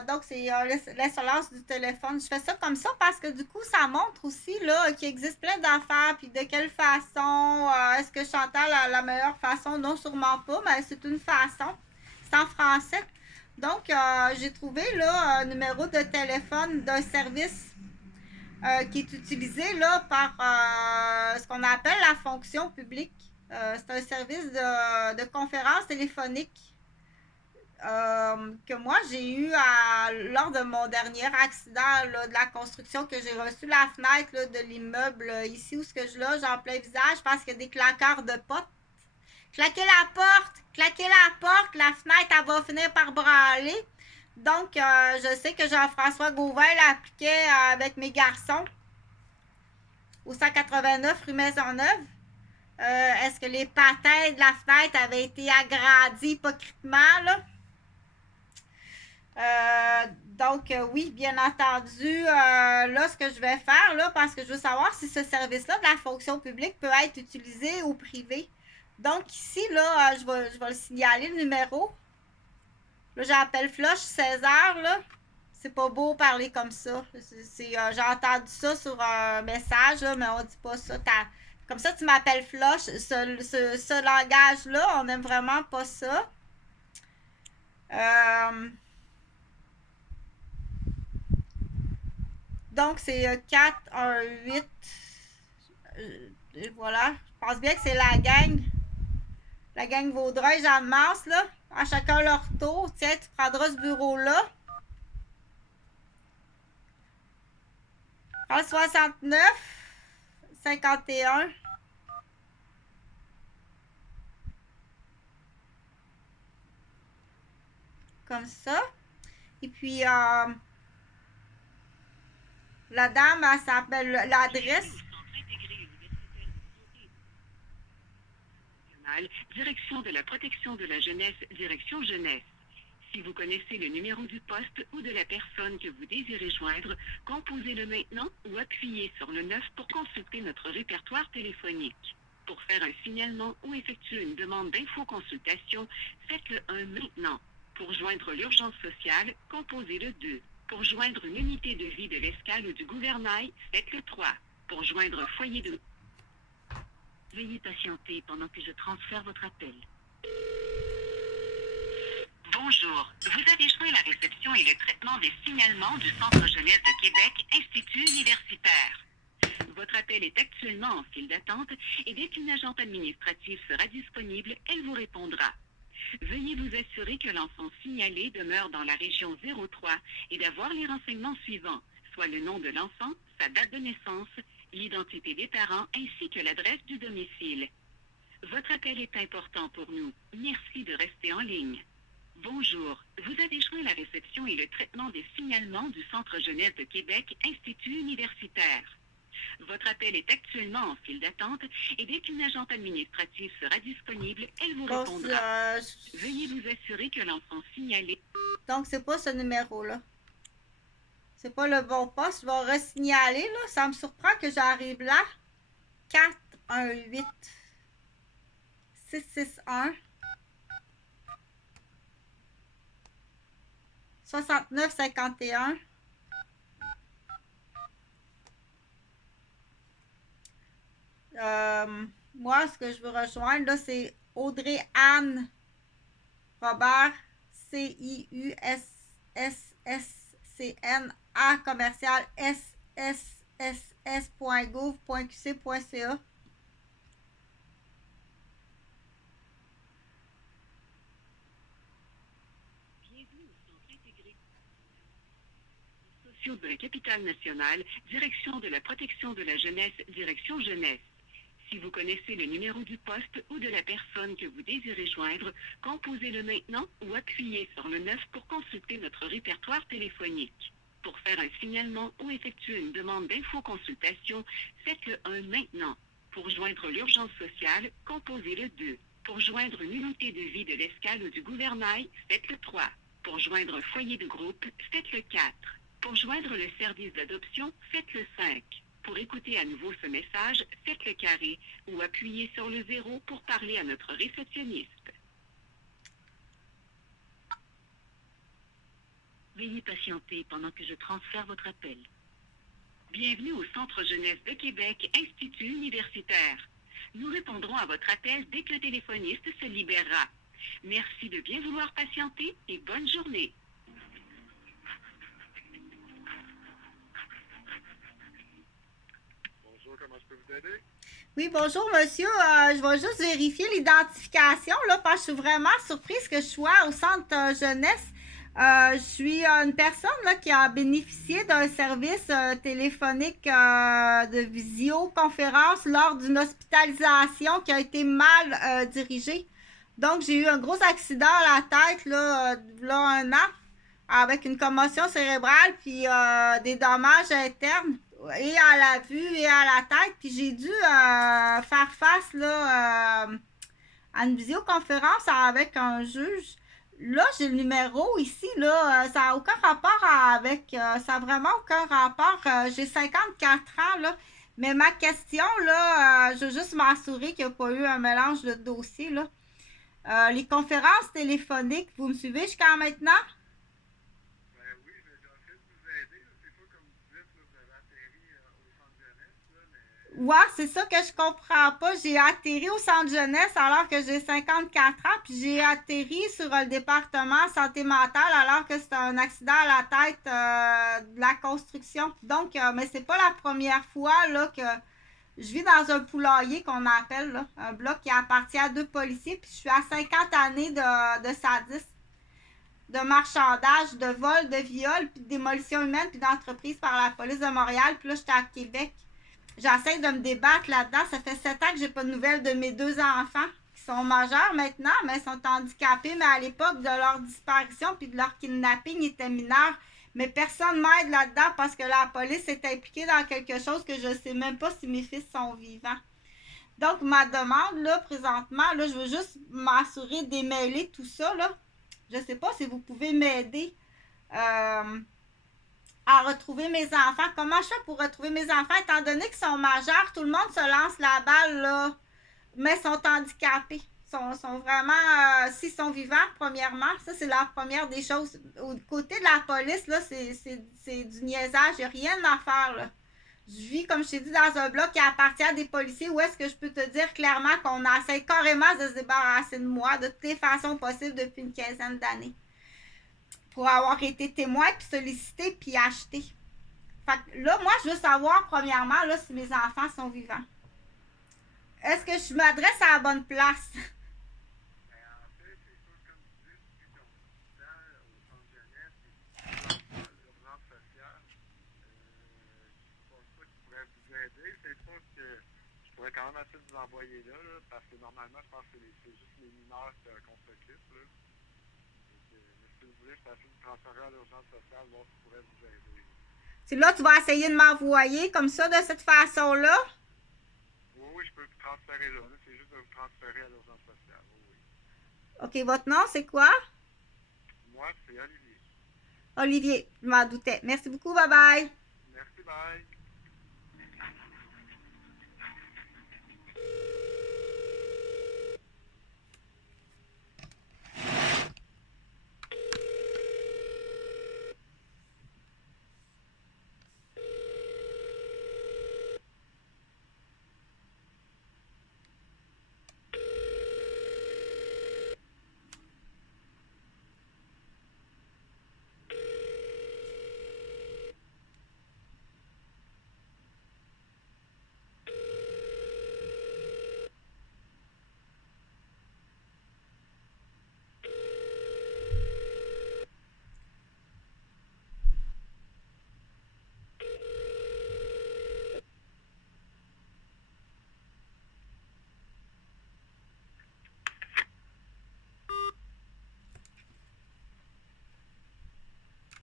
donc c'est l'insolence du téléphone. Je fais ça comme ça parce que du coup, ça montre aussi là qu'il existe plein d'affaires, puis de quelle façon, est-ce que Chantal a la meilleure façon? Non, sûrement pas, mais c'est une façon. C'est en français. Donc, j'ai trouvé là un numéro de téléphone d'un service qui est utilisé là par ce qu'on appelle la fonction publique. C'est un service de conférence téléphonique que moi j'ai eu lors de mon dernier accident là, de la construction, que j'ai reçu la fenêtre là, de l'immeuble ici où ce que je loge en plein visage parce qu'il y a des claqueurs de potes. Claquez la porte, la fenêtre elle va finir par branler. Donc je sais que Jean-François Gauvin l'appliquait avec mes garçons au 189 rue Maisonneuve. Est-ce que les patins de la fenêtre avaient été agrandis hypocritement là? Oui, bien entendu, là, ce que je vais faire, là, parce que je veux savoir si ce service-là de la fonction publique peut être utilisé au privé. Donc, ici, là, je vais le signaler, le numéro. Là, j'appelle Flush 16h, là. C'est pas beau parler comme ça. J'ai entendu ça sur un message, là, mais on dit pas ça. Comme ça, tu m'appelles Flush. Ce langage-là, on n'aime vraiment pas ça. Donc, c'est 418. Voilà. Je pense bien que c'est la gang. La gang Vaudreuil, Jean de Mars, là. À chacun leur tour. Tiens, tu prendras ce bureau-là. Prends le 69, 51. Comme ça. Et puis, la dame, elle s'appelle l'adresse. Direction de la protection de la jeunesse, direction jeunesse. Si vous connaissez le numéro du poste ou de la personne que vous désirez joindre, composez-le maintenant ou appuyez sur le 9 pour consulter notre répertoire téléphonique. Pour faire un signalement ou effectuer une demande d'infoconsultation, faites le 1 maintenant. Pour joindre l'urgence sociale, composez le 2. Pour joindre une unité de vie de l'Escale ou du gouvernail, faites le 3. Pour joindre un foyer de... Veuillez patienter pendant que je transfère votre appel. Bonjour, vous avez joint la réception et le traitement des signalements du Centre jeunesse de Québec, Institut universitaire. Votre appel est actuellement en file d'attente et dès qu'une agente administrative sera disponible, elle vous répondra. Veuillez vous assurer que l'enfant signalé demeure dans la région 03 et d'avoir les renseignements suivants, soit le nom de l'enfant, sa date de naissance, l'identité des parents ainsi que l'adresse du domicile. Votre appel est important pour nous. Merci de rester en ligne. Bonjour, vous avez joint la réception et le traitement des signalements du Centre jeunesse de Québec, Institut universitaire. Votre appel est actuellement en file d'attente et dès qu'une agente administrative sera disponible, elle vous répondra. Veuillez vous assurer que l'enfant signalé... Donc, c'est pas ce numéro-là. C'est pas le bon poste. Je vais resignaler, là. Ça me surprend que j'arrive là. 418 661 6951. Moi, ce que je veux rejoindre, là, c'est Audrey Anne Robert, CIUSSSCN A commercial sss.gouv.qc.ca. de la capitale nationale, direction de la protection de la jeunesse, direction jeunesse. Si vous connaissez le numéro du poste ou de la personne que vous désirez joindre, composez-le maintenant ou appuyez sur le 9 pour consulter notre répertoire téléphonique. Pour faire un signalement ou effectuer une demande d'infoconsultation, faites le 1 maintenant. Pour joindre l'urgence sociale, composez le 2. Pour joindre une unité de vie de l'Escale ou du gouvernail, faites le 3. Pour joindre un foyer de groupe, faites le 4. Pour joindre le service d'adoption, faites le 5. Pour écouter à nouveau ce message, faites le carré ou appuyez sur le 0 pour parler à notre réceptionniste. Veuillez patienter pendant que je transfère votre appel. Bienvenue au Centre Jeunesse de Québec, Institut universitaire. Nous répondrons à votre appel dès que le téléphoniste se libérera. Merci de bien vouloir patienter et bonne journée. Bonjour, comment je peux vous aider? Oui, bonjour monsieur. Je vais juste vérifier l'identification là, parce que je suis vraiment surprise que je sois au centre jeunesse. Je suis une personne là, qui a bénéficié d'un service téléphonique de visioconférence lors d'une hospitalisation qui a été mal dirigée. Donc, j'ai eu un gros accident à la tête là, un an avec une commotion cérébrale puis des dommages internes et à la vue et à la tête. Puis j'ai dû faire face là, à une visioconférence avec un juge. Là, j'ai le numéro ici, là, ça n'a aucun rapport avec, ça n'a vraiment aucun rapport. J'ai 54 ans, là, mais ma question, là, je veux juste m'assurer qu'il n'y a pas eu un mélange de dossiers, là. Les conférences téléphoniques, vous me suivez jusqu'à maintenant? Ben oui, mais j'ai essayé de vous aider. C'est pas comme vous dites, là, vous avez atterri au centre jeunesse, là, mais Ouais, c'est ça que je comprends pas. J'ai atterri au centre jeunesse alors que j'ai 54 ans, puis j'ai atterri sur le département santé mentale alors que c'était un accident à la tête de la construction. Donc, mais c'est pas la première fois là que je vis dans un poulailler qu'on appelle là, un bloc qui appartient à 2 policiers, puis je suis à 50 années de sadisme, de marchandage, de vol, de viol, puis de démolition humaine, puis d'entreprise par la police de Montréal. Puis là, j'étais à Québec. J'essaie de me débattre là-dedans. Ça fait 7 ans que j'ai pas de nouvelles de mes 2 enfants qui sont majeurs maintenant, mais sont handicapés. Mais à l'époque de leur disparition puis de leur kidnapping, ils étaient mineurs. Mais personne m'aide là-dedans parce que la police est impliquée dans quelque chose que je sais même pas si mes fils sont vivants. Donc, ma demande, là, présentement, là, je veux juste m'assurer de démêler tout ça, là. Je sais pas si vous pouvez m'aider à retrouver mes enfants. Comment je fais pour retrouver mes enfants? Étant donné qu'ils sont majeurs, tout le monde se lance la balle, là, mais sont handicapés. Sont vraiment, s'ils sont vivants, premièrement, ça c'est la première des choses. Au côté de la police, là, c'est du niaisage, il n'y a rien à faire, là. Je vis, comme je t'ai dit, dans un bloc qui appartient à des policiers où est-ce que je peux te dire clairement qu'on essaie carrément de se débarrasser de moi de toutes les façons possibles depuis une quinzaine d'années. Pour avoir été témoin, puis sollicité, puis acheté. Fait que là, moi, je veux savoir, premièrement, là, si mes enfants sont vivants. Est-ce que je m'adresse à la bonne place? ben, en fait, c'est sûr, comme vous dites, vu qu'on est étudiant au centre jeunesse et l'urgence sociale, je pense pas qu'il pourrait vous aider. C'est sûr que je pourrais quand même essayer de vous envoyer là, parce que normalement, je pense que c'est juste les mineurs qu'on s'occupe. Là. Mais si vous voulez, je peux essayer de transférer à l'urgence sociale, voir si je pourrais vous aider. C'est là, tu vas essayer de m'envoyer comme ça, de cette façon-là? Oui, oui, je peux vous transférer là. C'est juste de vous transférer à l'urgence sociale. Oui, oui. OK, votre nom, c'est quoi? Moi, c'est Olivier. Olivier, je m'en doutais. Merci beaucoup, bye bye. Merci, bye.